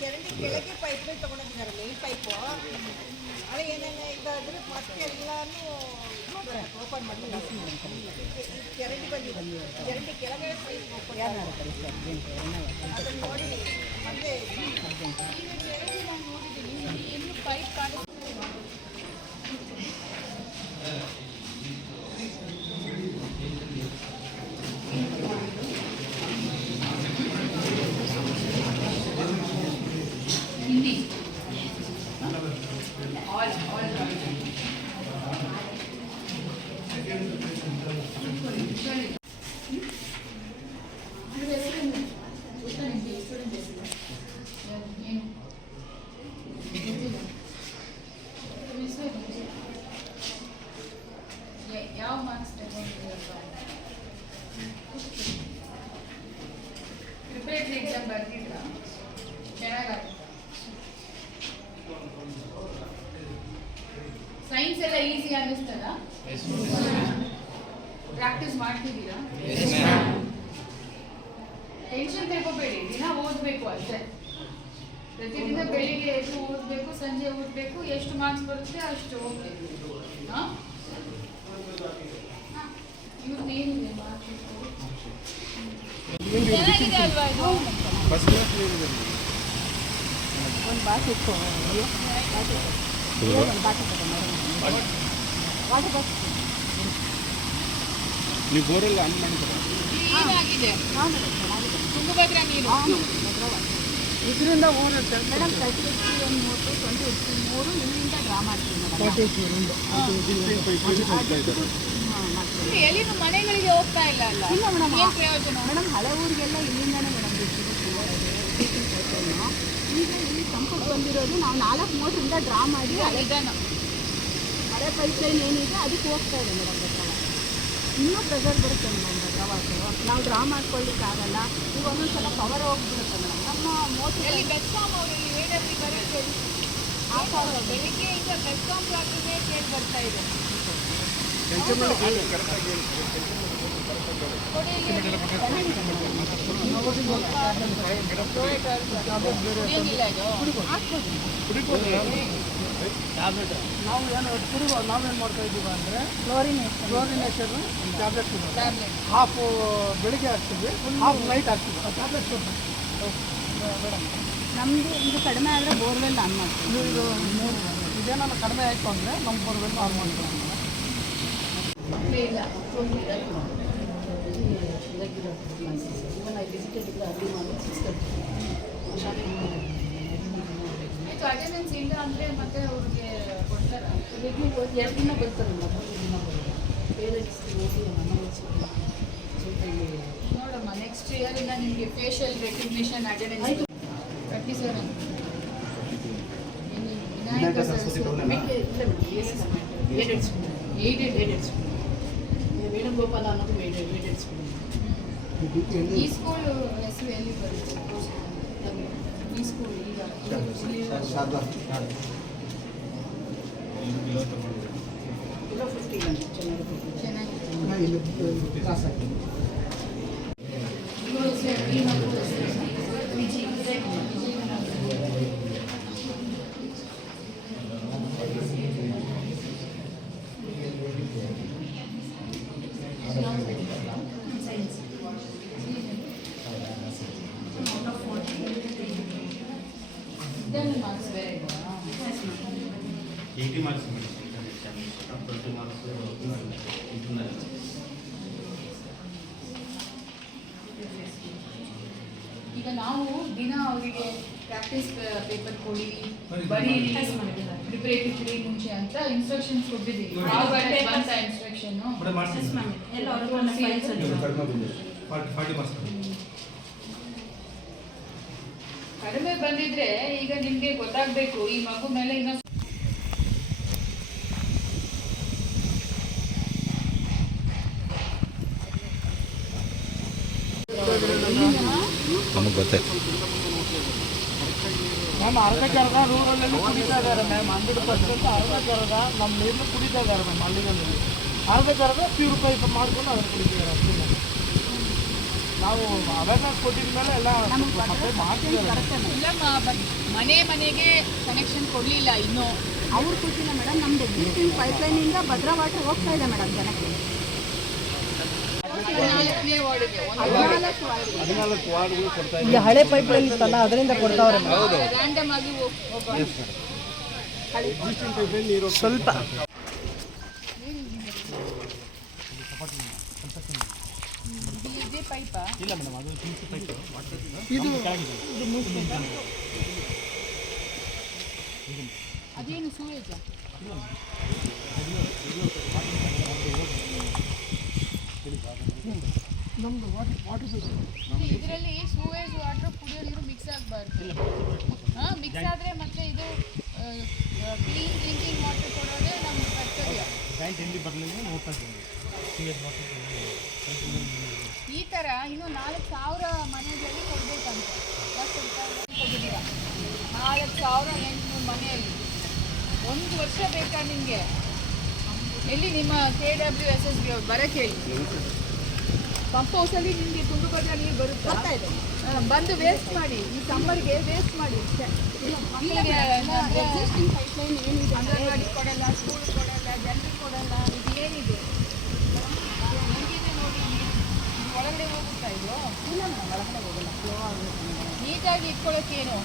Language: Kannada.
ಕೆಳಗೆ ಪೈಪ್ ತಗೊಂಡಿದ್ದಾರೆ ಮೇಲ್ ಪೈಪು ಅದೇ ಏನೆಲ್ಲ ಇದಾದ್ರೆ ಮತ್ತೆ ಎಲ್ಲಾನು ಪೈಪ್ ಓಪನ್ ಅದನ್ನ ನೋಡಿ ಮತ್ತೆ ಇನ್ನು ಪೈಪ್ ಕಾಣಿಸ್ ಯಾವ ಮಾರ್ಕ್ಸ್ ತಗೊಂಡಿದ್ದೀರಪ್ಪ ಪ್ರಿಪರೇಟರಿ ಎಕ್ಸಾಮ್ ಬರ್ತಿದ್ರಾ ಚೆನ್ನಾಗಾಗುತ್ತೆ ಸೈನ್ಸ್ ಎಲ್ಲ ಈಸಿ ಅನ್ನಿಸ್ತದ ಪ್ರಾಕ್ಟೀಸ್ ಮಾಡ್ತಿದ್ದೀರಾ ಟೆನ್ಷನ್ ತಗೋಬೇಡಿ ದಿನ ಓದಬೇಕು ಅಷ್ಟೇ ಪ್ರತಿದಿನ ಬೆಳಿಗ್ಗೆ ಎದ್ದು ಓದಬೇಕು ಸಂಜೆ ಓದಬೇಕು ಎಷ್ಟು ಮಾರ್ಕ್ಸ್ ಬರುತ್ತೆ ಅಷ್ಟು ಓದಬೇಕು ಹಾಂ ಇವ್ರದ್ದು ಏನಿದೆ ಮಾರ್ಕ್ಸ್ ಚೆನ್ನಾಗಿದೆ ಅಲ್ವಾ ಇದು ಒಂದು ಬಾಟ್ ಬಾಕ್ಸ್ ನೀವು ಬೋರೆಲ್ಲ ಆನ್ ಮಾಡಿದ್ರೆ ಇದರಿಂದ ಓಡುತ್ತೆ ಮೇಡಮ್ ತರ್ಟಿ ಎಚ್ ಪಿ ಒಂದು ಮೂರು ಟ್ವೆಂಟಿ ಎಚ್ ಪಿ ಮೂರು ಇಲ್ಲಿಂದ ಡ್ರಾ ಮಾಡ್ತೀನಿ. ಮನೆಗಳಿಗೆ ಹೋಗ್ತಾ ಇಲ್ಲ ಅಲ್ಲ. ಇಲ್ಲ ಮೇಡಮ್ ಏನ್ ಪ್ರಯೋಜನ? ಮೇಡಮ್ ಹಳೆ ಊರಿಗೆಲ್ಲ ಇಲ್ಲಿಂದಾನೇ ಮೇಡಮ್ ಡಿಸ್ಟ್ರಿಬ್ಯೂಟ್ ಈಗ ಇಲ್ಲಿ ಸಂಪರ್ಕ ಬಂದಿರೋದು. ನಾವು ನಾಲ್ಕು ಮೋಟ್ರಿಂದ ಡ್ರಾ ಮಾಡಿ ಹಳೆ ಪೈಪ್ ಲೈನ್ ಏನಿದೆ ಅದಕ್ಕೆ ಹೋಗ್ತಾ ಇದೆ ಮೇಡಮ್ ಭದ್ರವಾದ ಇನ್ನೂ ಪ್ರೆಷರ್ ಬರುತ್ತೆ ಮೇಡಮ್ ಭದ್ರವಾದ ನಾವು ಡ್ರಾ ಮಾಡ್ಕೊಳ್ಳಿಕ್ಕೆ ಆಗಲ್ಲ. ಈಗ ಒಂದೊಂದು ಸಲ ಪವರ್ ಹೋಗ್ಬಿಡುತ್ತೆ ಮೇಡಮ್. ನಮ್ಮ ಮೋಟ್ರ್ ಎಲ್ಲಿ ಬೆಸ್ಕಾಂ ಅವರು ಏಡಲ್ಲಿ ಬರುತ್ತೆ ಆ ಥರ ಬೆಳಿಗ್ಗೆ ಈಗ ಬೆಸ್ಕಾಂ ಪ್ರಾಬ್ಲಮೇ ಕೇಳಿ ಬರ್ತಾ ಇದೆ ಏನಿಲ್ಲ ನಾವು ಏನು ಕುಡಿಬೋದು ನಾವೇನು ಮಾಡ್ತಾ ಇದ್ದೀವಿ ಅಂದರೆ chlorination chlorination tablet tablet half ಬೆಳಿಗ್ಗೆ ಹಾಕ್ತೀವಿ ಹಾಫ್ ನೈಟ್ ಹಾಕ್ತೀವಿ ಆ ಟ್ಯಾಬ್ಲೆಟ್ ಮೇಡಮ್ ನಮಗೆ ಇದು ಕಡಿಮೆ ಆದರೆ ಬೋರ್ವೆಲ್ ಆನ್ ಮಾಡ್ತೀವಿ ಇದು ಇದು ಇದೇನಾದ್ರು ಕಡಿಮೆ ಆಯಿತು ಅಂದರೆ ನಮ್ಮ ಬೋರ್ವೆಲ್ ಆನ್ ಮಾಡ್ತೀವಿ ಇಲ್ಲ ಆಯ್ತು ಅಟೆಂಡೆನ್ಸ್ ಇಲ್ಲ ಅಂದರೆ ಮತ್ತೆ ಅವ್ರಿಗೆ ಕೊಡ್ತಾರೆ ಎರಡು ದಿನ ಬರ್ತಾರೆ ನೋಡಮ್ಮ ನೆಕ್ಸ್ಟ್ ಇಯರಿಂದ ನಿಮಗೆ facial recognition attendance thirty seven Vinayaka Saraswati aided aided Venugopala ಅನ್ನೋದು ವೇಡೆಡ್ ಸ್ಕೂಲ್ ಈ ಸ್ಕೂಲ್ ಹೆಸರು ಎಲ್ಲಿ ಬರುತ್ತೆ ಈ ಸ್ಕೂಲ್ ಈಗ ಚೆನ್ನಾಗಿದೆ ಚೆನ್ನಾಗಿದೆ ಕ್ರಾಸ್ ಆಗಿ ಇವ್ರ ಹೆಸರು ಈ ಮಕ್ಕಳ ಹೆಸರು ಇದನ್ನು ಮಾರ್ಕ್ಸ್ ಬೇರೆ ಇದೆಯಾ? Eighty marks twenty marks internal ಈಗ ನಾವು ದಿನ ಅವರಿಗೆ ಪ್ರಾಕ್ಟೀಸ್ ಪೇಪರ್ ಕೊಡಿ ಬರೀರಿ ಪ್ರಿಪರೇಟರಿ ಮುಂಚೆ ಅಂತ ಇನ್ಸ್ಟ್ರಕ್ಷನ್ಸ್ ಕೊಟ್ಟಿದ್ದೀವಿ. ಬಂತ ಇನ್ಸ್ಟ್ರಕ್ಷನ್ ಫಾರ್ಟಿ ಮಾರ್ಕ್ಸ್ ಕಡಿಮೆ ಬಂದಿದ್ರೆ ಈಗ ನಿಮ್ಗೆ ಗೊತ್ತಾಗ್ಬೇಕು ಈ ಮಗು ಮೇಲೆ ಇನ್ನೂ ನಮಗೆ ಗೊತ್ತಾಯ್ತು ಮ್ಯಾಮ್ ಅರ್ಧ ಅರ್ಧ ರೂರಲ್ಲೂ ಕುಡಿತಾ ಇದ್ದಾರೆ ಮ್ಯಾಮ್. ಹಂಡ್ರೆಡ್ ಪರ್ಸೆಂಟ್ ಅರ್ಧ ಅರ್ಧ ನಮ್ಮ ನೀರನ್ನು ಕುಡಿತಾ ಇದ್ದಾರೆ ಮ್ಯಾಮ್ ಹಳ್ಳಿಗಳಲ್ಲಿ ಅರ್ಧ ಅರ್ಧ ಪ್ಯೂರಿಫೈ ಮಾಡ್ಕೊಂಡು ಅದನ್ನು ಕುಡಿತಿದ್ದಾರೆ ಅಷ್ಟೇ. ನಾವು ಅವೇರ್ನೆಸ್ ಕೊಟ್ಟಿದ ಮೇಲೆ ಎಲ್ಲ ಮನೆ ಮನೆಗೆ ಕನೆಕ್ಷನ್ ಕೊಡಲಿಲ್ಲ ಇನ್ನೂ. ಅವ್ರು ಕೊಟ್ಟಿಲ್ಲ ಮೇಡಮ್ ನಮ್ದು ಎಕ್ಸಿಸ್ಟಿಂಗ್ ಪೈಪ್ಲೈನಿಂದ ಭದ್ರಾ ವಾಟರ್ ಹೋಗ್ತಾ ಇದೆ ಮೇಡಮ್ ಜನಕ್ಕೆ. ಈ ಹಳೆ ಪೈಪ್ ಲೈನ್ ಇತ್ತಲ್ಲ ಅದರಿಂದ ಕೊಡ್ತಾವ್ರೆ ರ್ಯಾಂಡಮ್ ಆಗಿ ಹೋಗ್- ಸ್ವಲ್ಪ. ಇಲ್ಲ ಮೇಡಮ್ ಅದು ಸಿಂಕ್ ಪೈಪ್ ಅದೇನು ಸೂರೇಜ ನಮ್ಮದು ವಾಟರ್ ವಾಟರ್ ಇದರಲ್ಲಿ ಸೂವೇಜ್ ವಾಟರ್ ಕುಡಿಯೋ ನೀರು ಮಿಕ್ಸ್ ಆಗಬಾರ್ದು. ಹಾಂ ಮಿಕ್ಸ್ ಆದರೆ ಮತ್ತೆ ಇದು ಕ್ಲೀನ್ ಡ್ರಿಂಕಿಂಗ್ ವಾಟರ್ ಕೊಡೋದೇ ನಮ್ಮ ಕರ್ತವ್ಯ. ಬ್ಯಾಂಕ್ ಎಲ್ಲಿ ಬರಲಿಲ್ಲ ನೋಡ್ತಾ ಈ ಥರ ಇನ್ನು ನಾಲ್ಕು ಸಾವಿರ ಮನೆಗಳಲ್ಲಿ ಕೊಡಬೇಕಂತ. ಕೊಟ್ಟಿದ್ದೀರ ನಾಲ್ಕು ಸಾವಿರ ಎಂಟುನೂರು ಮನೆಯಲ್ಲಿ. ಒಂದು ವರ್ಷ ಬೇಕಾ ನಿಮಗೆ ಎಲ್ಲಿ ನಿಮ್ಮ K W S S B ಬರಕ್ಕೆ ಹೇಳಿ ಪಂಪ್ ಹೌಸಲ್ಲಿ ನಿಮಗೆ ನಿಮ್ಗೆ ನೀರು ಬರುತ್ತಾ? ಬರ್ತಾ ಇದೆ. ಆ, ಬಂದು ವೇಸ್ಟ್ ಮಾಡಿ. ಈ ಸಮ್ಮರ್ಗೆ ವೇಸ್ಟ್ ಮಾಡಿ. ಮಕ್ಕಳಿಗೆ ಅಂಗನವಾಡಿ ಕೊಡಲ್ಲ ಸ್ಕೂಲ್ ಕೊಡಲ್ಲ ಜನರಿಗೆ ಕೊಡಲ್ಲ ಇದು ಏನಿದೆ ಹೆಂಗಿದೆ ನೋಡಿ ನೀರು. ಇದು ಒಳಗಡೆ ಹೋಗುತ್ತಾ ಇದು ಇಲ್ಲ ಮೇಡಮ್ ಒಳಗಡೆ ಹೋಗಲ್ಲ ಫ್ಲೋ ಆಗುತ್ತೆ ಮೇಡಮ್ ನೀಟಾಗಿ ಇಟ್ಕೊಳ್ಳೋಕ್ಕೇನು